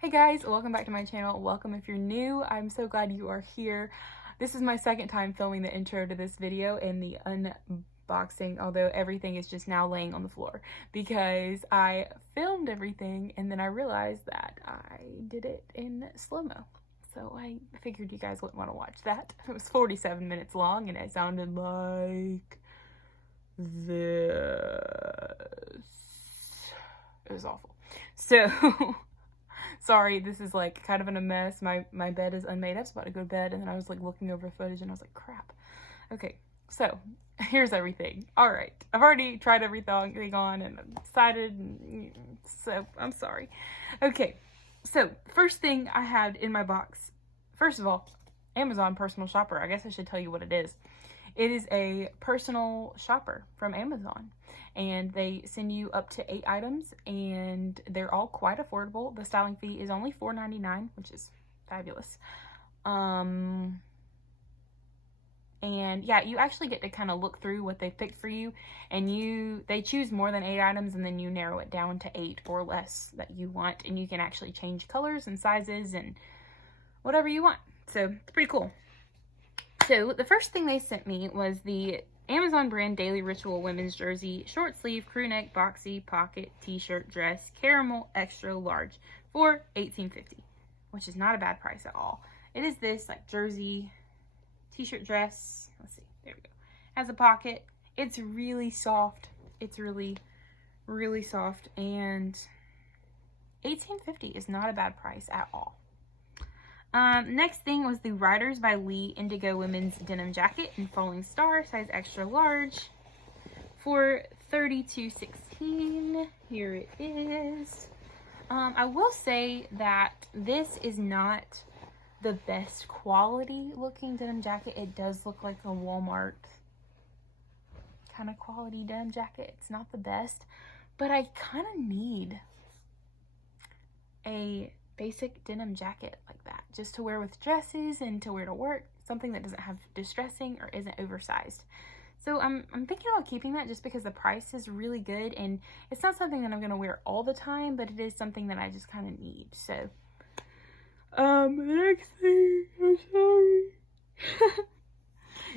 Hey guys, welcome back to my channel. Welcome if you're new. I'm so glad you are here. This is my second time filming the intro to this video and the unboxing, although everything is just now laying on the floor because I filmed everything and then I realized that I did it in slow-mo. So I figured you guys wouldn't want to watch that. It was 47 minutes long and it sounded like this. It was awful. So sorry, this is like kind of in a mess. My bed is unmade. I was about to go to bed and then I was like looking over footage and I was like, crap. Okay, so here's everything. All right, I've already tried everything on and decided, so I'm sorry. Okay, so first thing I had in my box, first of all, Amazon personal shopper. I guess I should tell you what it is. It is a personal shopper from Amazon, and they send you up to 8 items, and they're all quite affordable. The styling fee is only $4.99, which is fabulous. And yeah, you actually get to kind of look through what they picked for you, and they choose more than 8 items, and then you narrow it down to 8 or less that you want, and you can actually change colors and sizes and whatever you want. So it's pretty cool. So the first thing they sent me was the Amazon brand Daily Ritual women's jersey, short sleeve, crew neck, boxy, pocket, t-shirt, dress, caramel, extra large for $18.50, which is not a bad price at all. It is this like jersey, t-shirt, dress. Let's see, there we go. Has a pocket. It's really soft. It's really, really soft, and $18.50 is not a bad price at all. Next thing was the Riders by Lee Indigo women's denim jacket in Falling Star, size extra large, for $32.16. Here it is. I will say that this is not the best quality looking denim jacket. It does look like a Walmart kind of quality denim jacket. It's not the best, but I kind of need a basic denim jacket like that just to wear with dresses and to wear to work, something that doesn't have distressing or isn't oversized. So I'm thinking about keeping that just because the price is really good, and it's not something that I'm going to wear all the time, but it is something that I just kind of need. So the next thing, I'm sorry,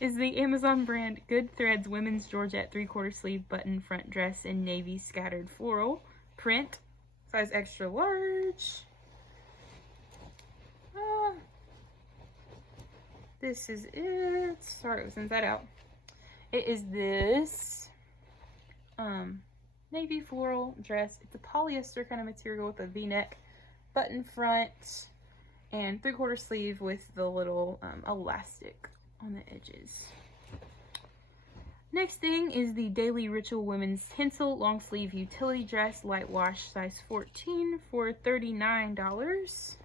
is the Amazon brand Good Threads women's Georgette 3/4 sleeve button front dress in navy scattered floral print, size extra large. This is it. Sorry, it was inside out. It is this navy floral dress. It's a polyester kind of material with a v-neck, button front, and 3/4 sleeve with the little elastic on the edges. Next thing is the Daily Ritual women's tinsel long sleeve utility dress, light wash, size 14 for $39.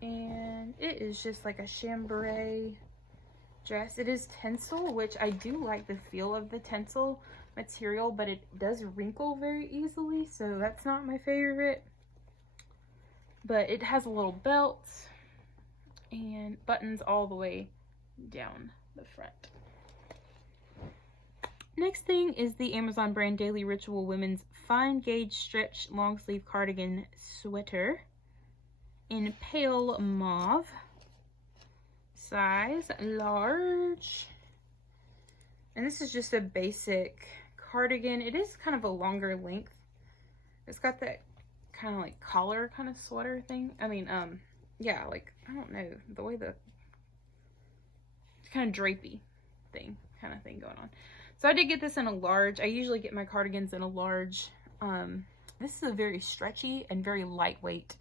And it is just like a chambray dress. It is tinsel, which I do like the feel of the tinsel material, but it does wrinkle very easily, so that's not my favorite. But it has a little belt and buttons all the way down the front. Next thing is the Amazon brand Daily Ritual women's fine gauge stretch long sleeve cardigan sweater in pale mauve, size large. And this is just a basic cardigan. It is kind of a longer length. It's got that kind of like collar kind of sweater thing. I mean, yeah, like, I don't know, the way the kind of drapey thing kind of thing going on. So I did get this in a large. I usually get my cardigans in a large. This is a very stretchy and very lightweight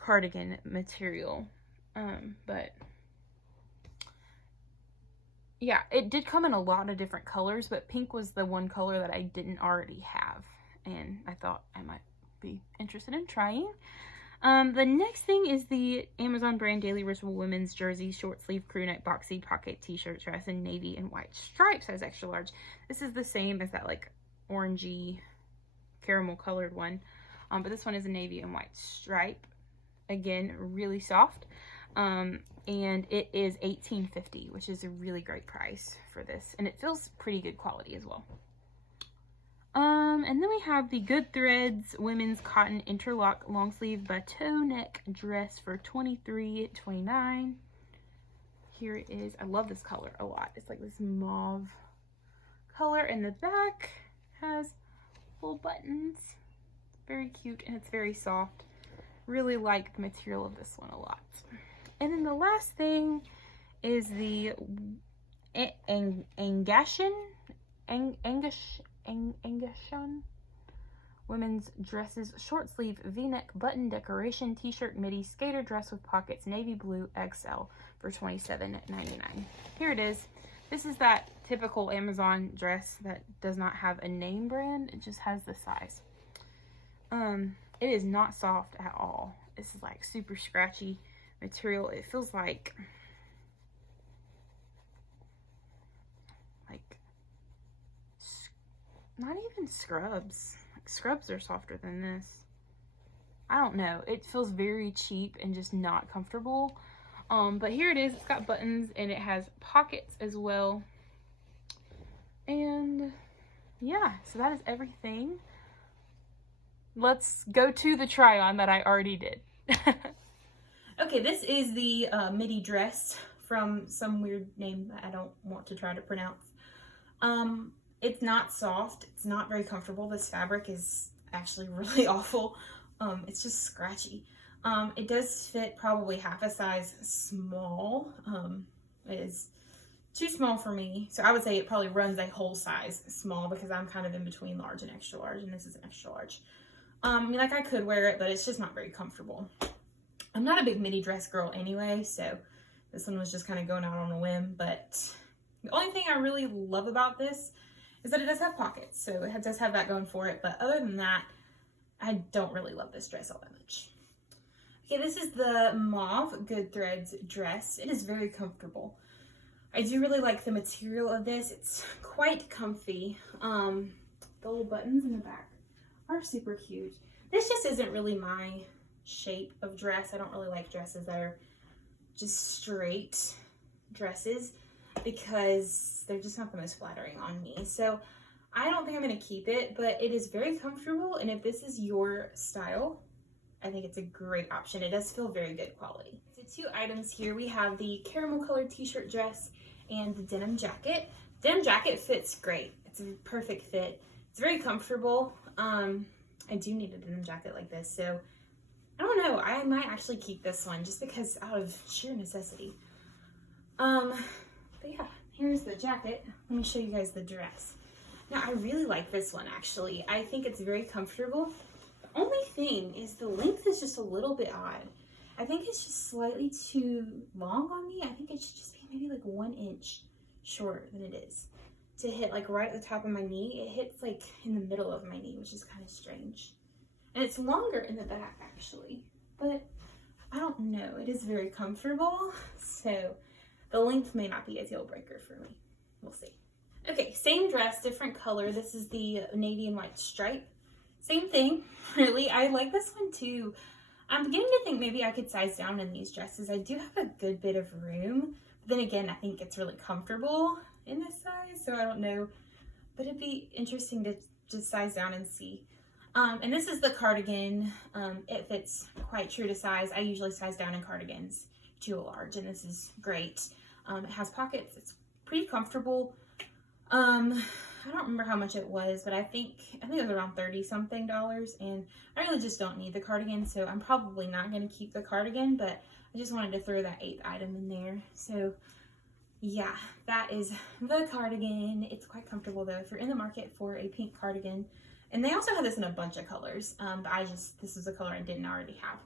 cardigan material, but yeah, it did come in a lot of different colors, but pink was the one color that I didn't already have, and I thought I might be interested in trying. The next thing is the Amazon brand Daily Ritual women's jersey, short sleeve, crew neck, boxy, pocket, t-shirt, dress in navy and white stripes, size extra large. This is the same as that like orangey caramel colored one, but this one is a navy and white stripe. Again, really soft, and it is $18.50, which is a really great price for this, and it feels pretty good quality as well. And then we have the Good Threads women's cotton interlock long sleeve bateau neck dress for $23.29. Here it is. I love this color a lot. It's like this mauve color, and the back has full buttons. Very cute, and it's very soft. Really like the material of this one a lot. And then the last thing is the Angashun women's dresses short sleeve v-neck button decoration t-shirt midi skater dress with pockets, navy blue XL for $27.99. Here it is. This is that typical Amazon dress that does not have a name brand. It just has the size. It is not soft at all. This is like super scratchy material. It feels like not even scrubs. Like scrubs are softer than this. I don't know. It feels very cheap and just not comfortable. But here it is. It's got buttons and it has pockets as well. And yeah, so that is everything. Let's go to the try on that I already did. Okay, this is the midi dress from some weird name that I don't want to try to pronounce. It's not soft. It's not very comfortable. This fabric is actually really awful. It's just scratchy. It does fit probably half a size small. It is too small for me. So I would say it probably runs a whole size small because I'm kind of in between large and extra large, and this is an extra large. I mean, like I could wear it, but it's just not very comfortable. I'm not a big midi dress girl anyway, so this one was just kind of going out on a whim. But the only thing I really love about this is that it does have pockets, so it does have that going for it. But other than that, I don't really love this dress all that much. Okay, this is the mauve Good Threads dress. It is very comfortable. I do really like the material of this. It's quite comfy. The little buttons in the back are super cute. This just isn't really my shape of dress. I don't really like dresses that are just straight dresses because they're just not the most flattering on me. So I don't think I'm going to keep it, but it is very comfortable, and if this is your style, I think it's a great option. It does feel very good quality. So 2 items here. We have the caramel colored t-shirt dress and the denim jacket. Denim jacket fits great. It's a perfect fit. It's very comfortable. I do need a denim jacket like this, so I don't know. I might actually keep this one just because out of sheer necessity. But yeah, here's the jacket. Let me show you guys the dress. Now, I really like this one, actually. I think it's very comfortable. The only thing is the length is just a little bit odd. I think it's just slightly too long on me. I think it should just be maybe like 1 inch shorter than it is to hit like right at the top of my knee. It hits like in the middle of my knee, which is kind of strange. And it's longer in the back, actually. But I don't know. It is very comfortable. So the length may not be a deal breaker for me. We'll see. Okay, same dress, different color. This is the navy and white stripe. Same thing, really. I like this one too. I'm beginning to think maybe I could size down in these dresses. I do have a good bit of room. But then again, I think it's really comfortable in this size, so I don't know. But it'd be interesting to just size down and see. And this is the cardigan. It fits quite true to size. I usually size down in cardigans to a large, and this is great. It has pockets. It's pretty comfortable. I don't remember how much it was, but I think it was around $30-something, and I really just don't need the cardigan, so I'm probably not going to keep the cardigan, but I just wanted to throw that 8th item in there. So yeah, that is the cardigan. It's quite comfortable though if you're in the market for a pink cardigan. And they also have this in a bunch of colors, but this is a color I didn't already have.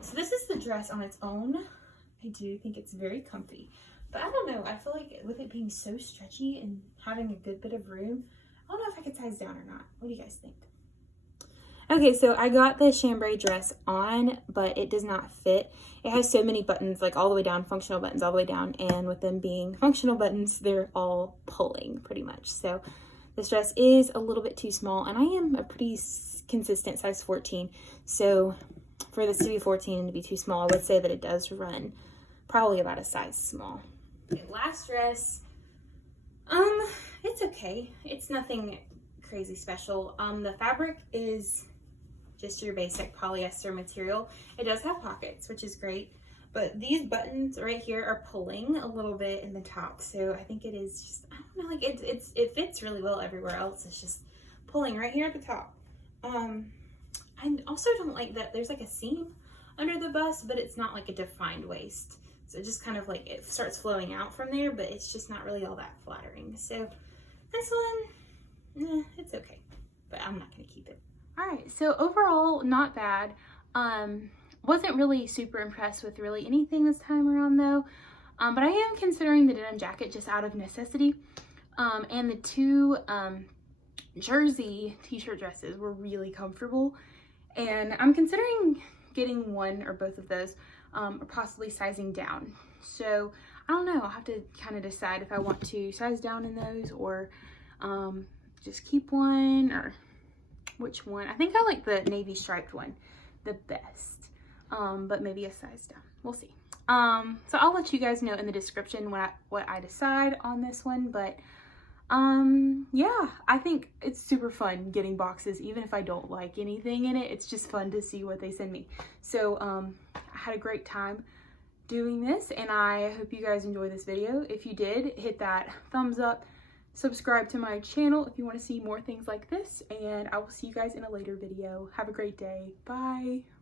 So this is the dress on its own. I do think it's very comfy. But I don't know, I feel like with it being so stretchy and having a good bit of room, I don't know if I could size down or not. What do you guys think? Okay, so I got the chambray dress on, but it does not fit. It has so many buttons, like all the way down, functional buttons all the way down, and with them being functional buttons, they're all pulling pretty much. So this dress is a little bit too small, and I am a pretty consistent size 14. So for this to be 14 and to be too small, I would say that it does run probably about a size small. Okay, last dress. It's okay. It's nothing crazy special. The fabric is just your basic polyester material. It does have pockets, which is great, but these buttons right here are pulling a little bit in the top, so I think it is just, I don't know, like it fits really well everywhere else. It's just pulling right here at the top. I also don't like that there's like a seam under the bust, but it's not like a defined waist. So it just kind of like, it starts flowing out from there, but it's just not really all that flattering. So this one, it's okay, but I'm not gonna keep it. All right, so overall, not bad. Wasn't really super impressed with really anything this time around though. But I am considering the denim jacket just out of necessity. And the two jersey t-shirt dresses were really comfortable. And I'm considering getting one or both of those, or possibly sizing down. So I don't know, I'll have to kind of decide if I want to size down in those or just keep one, or which one. I think I like the navy striped one the best, but maybe a size down, we'll see. So I'll let you guys know in the description what I decide on this one, but yeah, I think it's super fun getting boxes. Even if I don't like anything in it, it's just fun to see what they send me. So I had a great time doing this, and I hope you guys enjoy this video. If you did, hit that thumbs up, subscribe to my channel if you want to see more things like this, and I will see you guys in a later video. Have a great day. Bye.